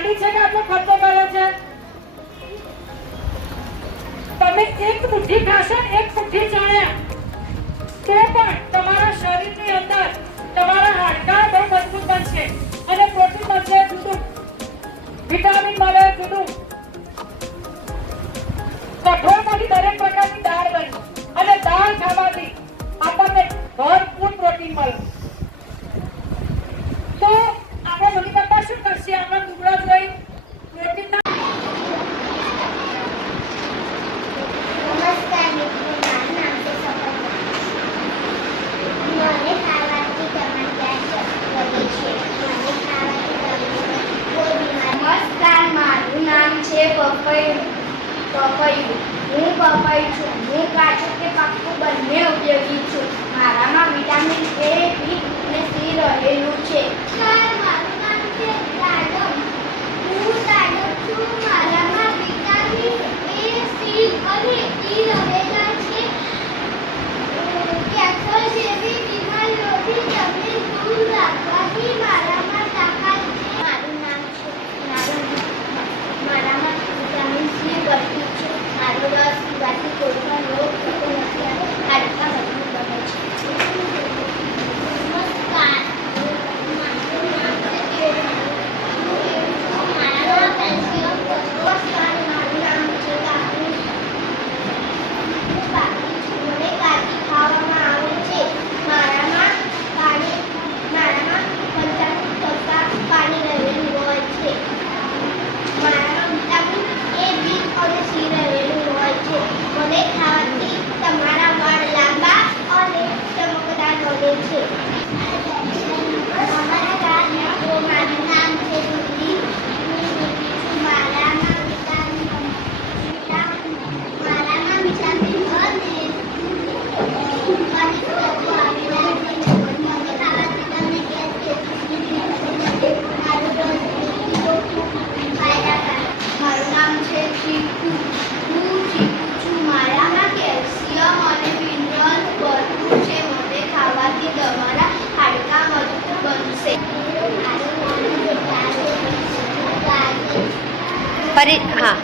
ગાંડી છે કે આટલો ખર્ચો કર્યો છે? તમે એક મુઠ્ઠી ખાશો ને એક મુઠ્ઠી ચણ્યા તો પણ તમારા શરીરની અંદર તમારા હાડકાં બહુ મજબૂત બનશે અને પ્રોટીન મળશે જુદું, વિટામિન મળે જુદું. કઠોળમાંથી દરેક પ્રકારની દાળ બની અને દાળ ખાવાથી આપણને ભરપૂર પ્રોટીન મળે. તો આપણે બધી કરતા શું કરશે? આપણા દુબળા જોઈ પ્રોટીન ના. નમસ્કાર મિત્રો, મારું નામ છે સપન. મને ખાવાથી તમારી ગેસ વધે છે. મને ખાવાથી તમને કોઈ બીમારી. નમસ્કાર, મારું નામ છે પપૈયું. હું પપૈયું છું. હું કાચું કે પાક્કું બંને ઉપયોગી છું. મારામાં વિટામિન એ, બી અને સી રહેલું છે. મારું નામ છે દાડમ. હું દાડમ છું. મારામાં વિટામિન એ, સી અને ઈ રહેલા છે. કેન્સર જેવી બીમારીઓથી તમને દૂર રાખવાથી મારામાં તાકાત છે. મારું નામ છે મારામાં વિટામિન સી ભરપૂર છે. મારો રસ પીવાથી કોઈ પણ રોગ થતો નથી અને હાડકાં મજબૂત બને છે. નમસ્કાર, મારું નામ છે મારામાં કેલ્શિયમ. નમસ્કાર, મારું નામ છે કાકી. હું કાકી છું. મને કાકી ખાવામાં આવે છે. મારામાં 95% પાણી રહેલું હોય છે. મારામાં વિટામિન એ, બી અને સી રહેલું હોય છે. મને ખાવાથી તમારા વાળ લાંબા અને ચમકદાર બને છે. નમસ્કાર મિત્રો, મારું નામ છે દુધી. હું દુધી છું. મારામાં વિટામિન અને ખનિજ તત્વો આવેલા છે. મને ખાવાથી તમને ગેસ કે મારું મારું નામ છે ચીકુ. હું ચીકુ છું. મારામાં કેલ્શિયમ અને મિનરલ્સ ભરપૂર છે. મને ખાવાથી તમારા હાડકાં મજબૂત બનશે. ફરી હા.